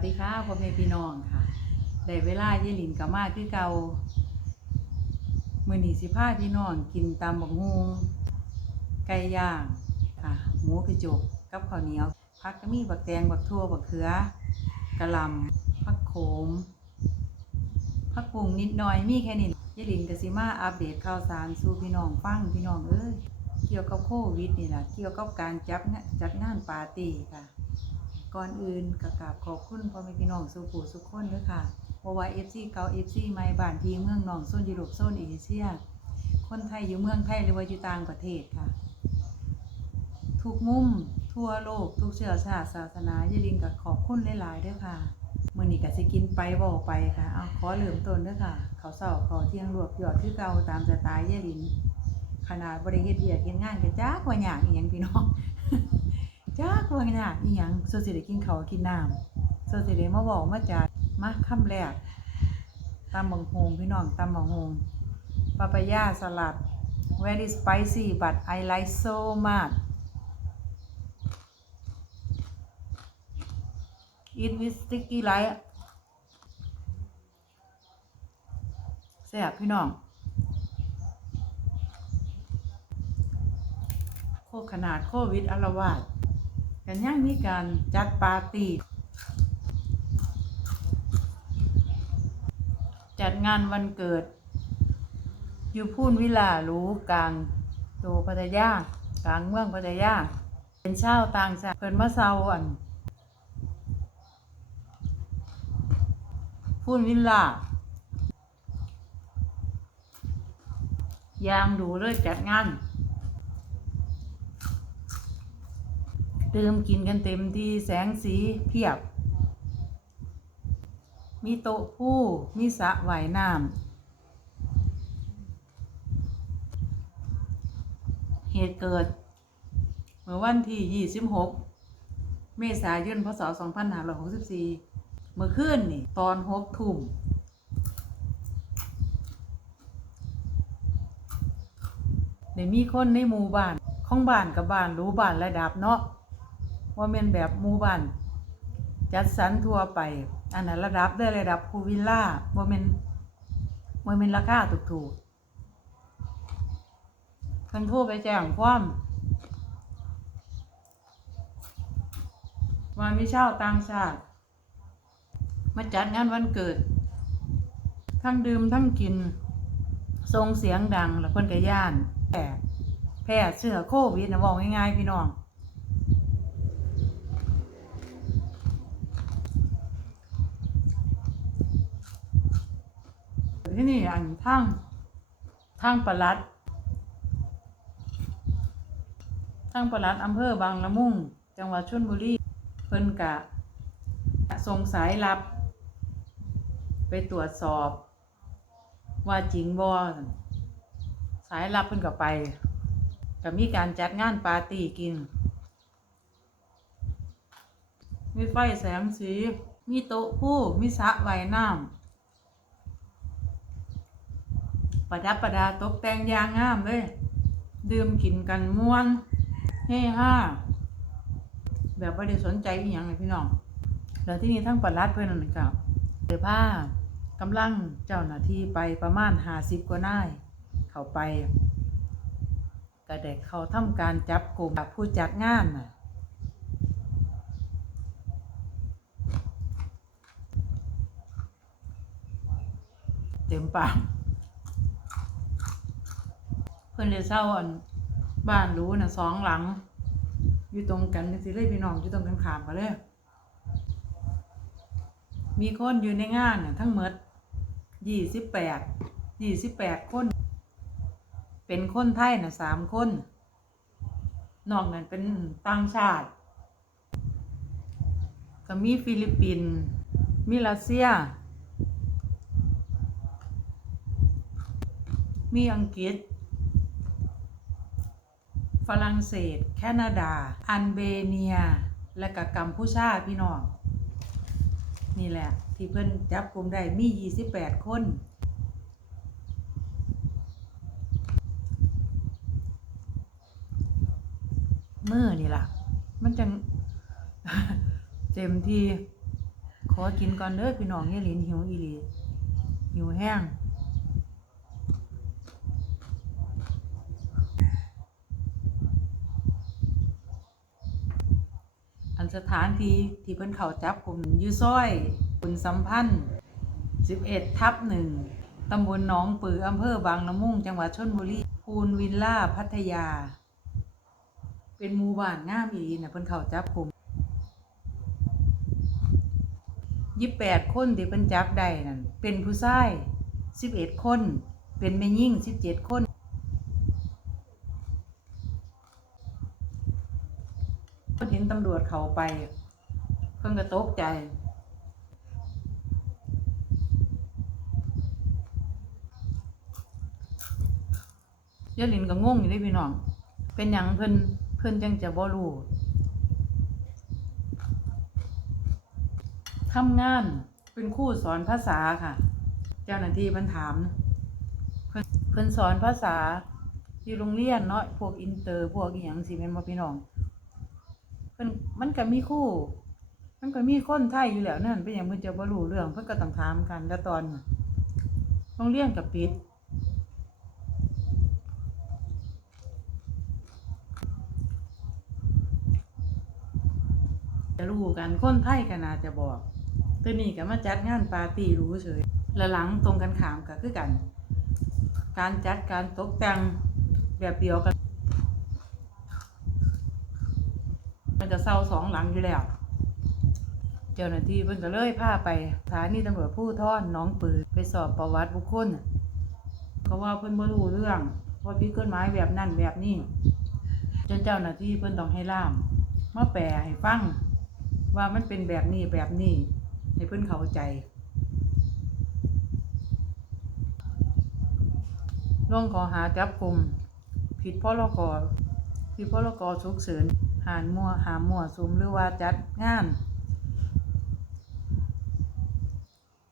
วัสดีค่ะพ่อแม่พี่น้องค่ะได้เวลาเยลินกับมาคือเก่ามื้อนี้สิพาพี่น้องกินตำบักฮุงไก่ย่างค่ะหมูกระจกกับข้าวเหนียวผักก็มีบักแตงบักทั่วบักเขือกระลำผักโขมผักปุงนิดหน่อยมีแค่นี้เยลินก็สิมาอัปเดตข่าวสารสู่พี่น้องฟังพี่น้องเอ้ยเกี่ยวกับโควิดนี่แหละเกี่ยวกับการจับจัดงานปาร์ตี้ค่ะ ก่อนอื่นก็กาบขอบคุณพ่อแม่พี่น้องสุขุสุขคนด้วยค่ะบ่ว่า FC เก่า FC ใหม่บ้านที่เมืองนองโซนยุโรปโซนเอเชีย คนไทยอยู่เมืองไทยหรือว่าอยู่ต่างประเทศค่ะ ทุกมุมทั่วโลกทุกเชื้อชาติศาสนาอย่าลินกับขอบคุณหลายๆด้วยค่ะมื้อนี้ก็สิกินไปเว้าไปค่ะเอาขอเริ่อมต้นด้อค่ะ เขาวเช้าข้าเที่ยงรวบยอดคือเก่าตามสไตล์ยายลินขนาดบ่ได้เฮ็ดเวียกเฮ็ดงานก็จักว่าหยังอีหยังพี่น้อง จักว่าหยังอีหยังส่วนสิได้กินข้าวกินน้ำส่วนสิได้มาบอกมาจามาคำแรกตำบักฮงพี่น้องตำบักฮงปาปายาสลัด very spicy but I like so much eat with sticky rice แซ่บพี่น้อง โคขนาดโควิดอารวาส กันยังมีการจัดปาร์ตี้จัดงานวันเกิด อยู่พูนวิลาหรูกลางโตพัทยากลางเมืองพัทยา เป็นชาวต่างชาติเพิ่นมาเซาอันพูนวิลลายางดูเลยจัดงาน ดื่มกินกันเต็มที่แสงสีเพียบ มีโต๊ะผู้มีสระว่ายน้ำเหตุเกิด เมื่อวันที่ 26 เมษายนพศ 2564 เมื่อคืนนี่ ตอน6ทุ่มได้มีคนในหมู่บ้าน ของบ้านกับบ้านรู้บ้านระดับเนาะ ว่าเป็นแบบหมู่บ้านจัดสรรทั่วไป อันนั้นระดับได้ระดับพูวิลล่าว่าเป็นว่าเป็นราคาถูกๆเพิ่นโทรไปแจ้งความว่ามีชาวต่างชาติมาจัดงานวันเกิด ทั้งดื่มทั้งกินทรงเสียงดังแล้วเพิ่นก็ย่านแพ้แพ้เชื้อโควิดนะบอกง่ายๆพี่น้อง ที่นี่อันทั้งทั้งประหลัดทั้งประหลัดอำเภอบางละมุงจังหวัดชลบุรีเพิ่นกะส่งสายลับ ไปตรวจสอบ ว่าจริงบ่สายลับเพิ่นก็ไปก็มีการจัดงานปาร์ตี้กิน มีไฟแสงสี มีโต๊ะผู้มีสระว่ายน้ำ ประดับประดาตกแต่งอย่างงามเลย ดื่มกินกันม่วนเฮ้ห้าแบบไม่ได้สนใจอีหยังเลยพี่น้อง แล้วที่นี่ทั้งปลัดเพื่อนนั่นกับเดือผ้ากำลังเจ้าหน้าที่ไปประมาณห้าสิบกว่านาย เข้าไปก็เด็กเขาทำการจับกลุ่มผู้จัดงานน่ะเต็มปาก พื่อนเลยเศร้าอันบ้านรู้นะสองหลัง อยู่ตรงกันสิเลยพี่น้องอยู่ตรงกันขามกันเลยมีคนอยู่ในงานน่ะทั้งหมดยี่สิบแปดยี่สิบแปดคน เป็นคนไทยน่ะสามคนนอกนั้นเป็นต่างชาติก็มีฟิลิปปินส์มีรัสเซีย มีอังกฤษ ฝรั่งเศส แคนาดา อันเบเนีย และก็กัมพูชาพี่น้อง นี่แหละ ที่เพิ่นจับกลุ่มได้มี 28 คน เมื่อนี่ล่ะ มันจังเต็มที่โคอกินก่อนเด้อพี่น้องยายลินหิวอีหลีหิวแห้ง สถานที่ที่เพิ่นเข้าจับกลุ่มยู่ซอยบุญสัมพันธ์ 11 ทับหนึ่งตำบลหนองปืออำเภอบางละมุง จังหวัดชลบุรีภูนวิลล่าพัทยา เป็นหมู่บ้านงามอีลีนะเพิ่นเข้าจับกลุ่มยี่แปดคนที่เพิ่นจับได้นั่นเป็นผู้ชายสิบเอ็ดคน เป็นแม่ยิ่งสิบเจ็ดคน เเห็นตำรวจเขาไป เพิ่นก็ตกใจ ยายลินก็งงอยู่ด้พี่น้อง เป็นหยังเพิ่นเพิ่นจังจะบ่รู้ทำงานเป็นครูสอนภาษาค่ะ เจ้าหน้าที่เพิ่นถามเพิ่นเพิ่นสอนภาษาอยู่โรงเรียนเนาะพวกอินเตอร์พวกอีหยังสิแม่นบ่พี่น้อง พิ่นมันก็มีคู่ มันก็มีคนไทยอยู่แล้วนั่นเป็นหยังเพิ่นจะบ่รู้เรื่องเพิ่นก็ต้องถามกันแล้วตอนโรงเรียนก็ปิดจะรู้กันคนไทยก็น่าจะบอกตัวนี้ก็มาจัดงานปาร์ตี้รู้เฉยแล้วหลังตรงกันขามก็คือกัน การจัดการตกแต่งแบบเดียวกัน มันจะเศร้าสองหลังอยู่แล้ว เจ้าหน้าที่เพิ่นก็เลยพาไปสถานีตำรวจผู้ท่อนน้องปือไปสอบประวัติบุคคลเขาว่าเพิ่นบ่รู้เรื่องว่าผิดกฎหมายแบบนั้นแบบนี้จนเจ้าหน้าที่เพิ่นต้องให้ล่ามมาแปลให้ฟังว่ามันเป็นแบบนี้แบบนี้ให้เพิ่นเข้าใจลงขอหาจับกลุ่มผิดพรกผิดพรกฉุกเฉิน หานมั่วหามมั่วสุมหรือว่าจัดงาน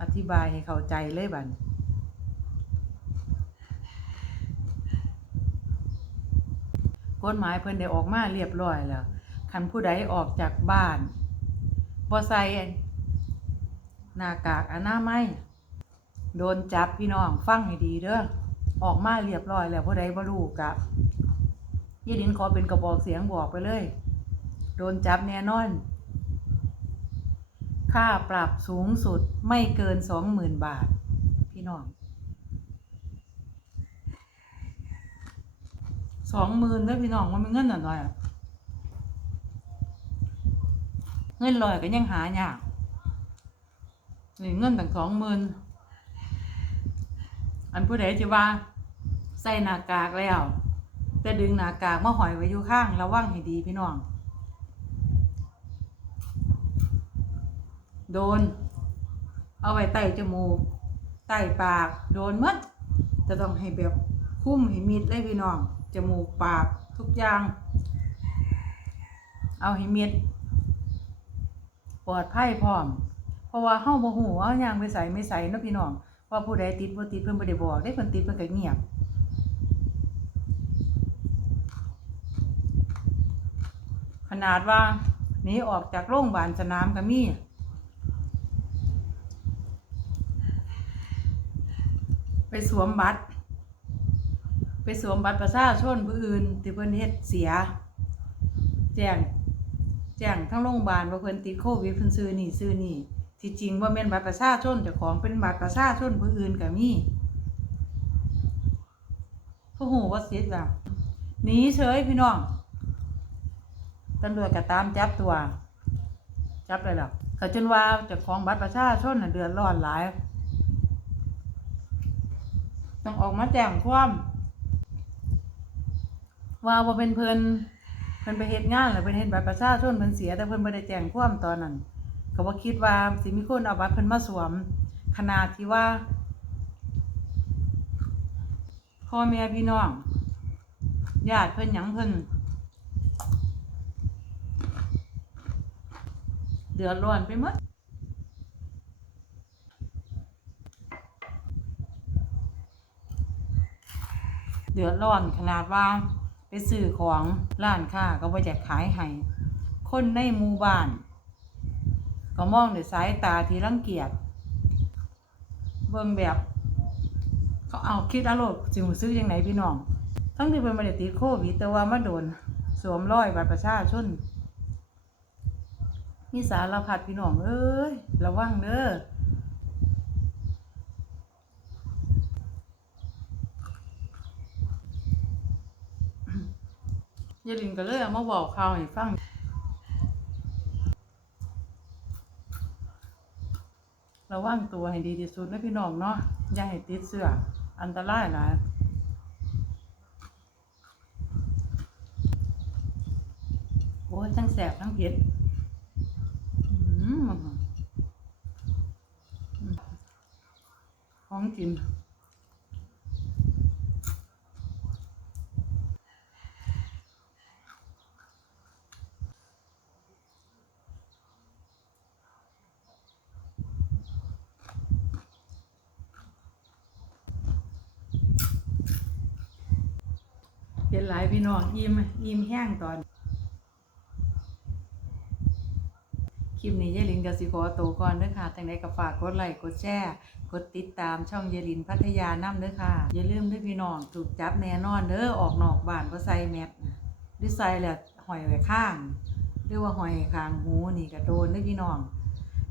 อธิบายให้เข้าใจเลยบัดนี้กฎหมายเพิ่นได้ออกมาเรียบร้อยแล้วคันผู้ใดออกจากบ้านบ่ใส่หน้ากากอนามัยโดนจับพี่น้องฟังให้ดีเด้อออกมาเรียบร้อยแล้วผู้ใดบ่รู้กะ ยี่ดินขอเป็นกระบอกเสียงบอกไปเลย โดนจับแน่นอน ค่าปรับสูงสุดไม่เกินสองหมื่นบาท พี่น้องสองหมื่นเด้อพี่น้องมันเป็นเงินหน่อยๆอะเงินลอยก็ยังหายากนี่เงินตั้งสองหมื่นอันผู้ใดที่ว่า ใส่หน้ากากแล้ว แต่ดึงหน้ากากมาหอยไว้อยู่ข้างระวังให้ดีพี่น้อง โดน เอาไว้ใต้จมูกใต้ปาก โดนมัดจะต้องให้แบบคุ้มให้มิดเลยพี่น้องจมูกปากทุกอย่าง เอาให้มิดปลอดภัยพร้อม เพราะว่าเฮาบ่ฮู้ว่ายังไปใส่ไม่ใส่เนาะพี่น้องว่าผู้ใดติดบ่ติดเพิ่นบ่ได้บอกได้เพิ่นติดเพิ่นก็เงียบ นาดว่าหนีออกจากโรงพยาบาลสนามก็มีไปสวมบัตร ไปสวมบัตรประชาชนผู้อื่นที่เพิ่นเฮ็ดเสีย แจ้งแจ้งทั้งโรงพยาบาลว่าเพิ่นติดโควิดเพิ่นซื้อนี่ซื้อนี่ที่จริงว่าแม่นบัตรประชาชนเจ้าของเป็นบัตรประชาชนผู้อื่นก็มีผู้หูว่าเสียแบบหนีเฉยพี่น้อง ตำรวจก็ตามจับตัว จับเลยหรอกเขาจนว่าจ้าของบัตรประชาชนน่ะเดือดร้อนหลาย ต้องออกมาแจ้งความว่าว่าเป็นเพิ่นเพิ่นไปเฮ็ดงานแล้วเพิ่นเฮ็ดบัตรประชาชนเพิ่นเสียแต่เพิ่นบ่ได้แจ้งความตอนนั้นก็บ่คิดว่าสิมีคนเอาบัตรเพิ่นมาสวมขนาดที่ว่าพ่อแม่พี่น้องญาติเพิ่นหยังเพิ่น เดือดร้อนไปหมดเดือดร้อนขนาดว่า ไปซื้อของร้านค้าก็บ่อยากขายให้คนในหมู่บ้าน ก็มองด้วยสายตาที่รังเกียจเบิ่งแบบ เขาเอาคิดอารมณ์สิหูซื้อยังไงพี่น้อง ทั้งที่เป็นบริติดโควิดแต่ว่ามาโดน สวมร้อยบัตรประชาชน มีสารพัดพี่น้องเอ้ยระวังเด้อยายลินก็เลยเอามาบอกข่าวให้ฟังระวังตัวให้ดีที่สุดนะพี่น้องเนาะอย่าให้ติดเสื้ออันตรายหลายโอ้ยทั้งแสบทั้งเผ็ดอืมของ กิน เห็นหลายพี่น้องอิ่มอิ่มแห้งตอน คลิปนี้ยายลินกับสิขอตัวก่อนเด้อค่ะจังใดก็ฝากกดไลค์กดแชร์กดติดตามช่องยายลินพัทยานํเด้อค่ะ อย่าลืมเด้อพี่น้องถูกจับแน่นอนเด้อออกนอกบ้านบ่ใส่แมสนะหรือใส่แล้วหอยไว้ข้าง หรือว่าหอยข้างหูนี่ก็โดนเด้อพี่น้อง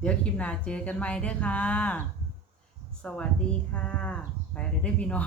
เดี๋ยวคลิปหน้าเจอกันใหม่เด้อค่ะ สวัสดีค่ะ ไปเลยเด้อพี่น้อง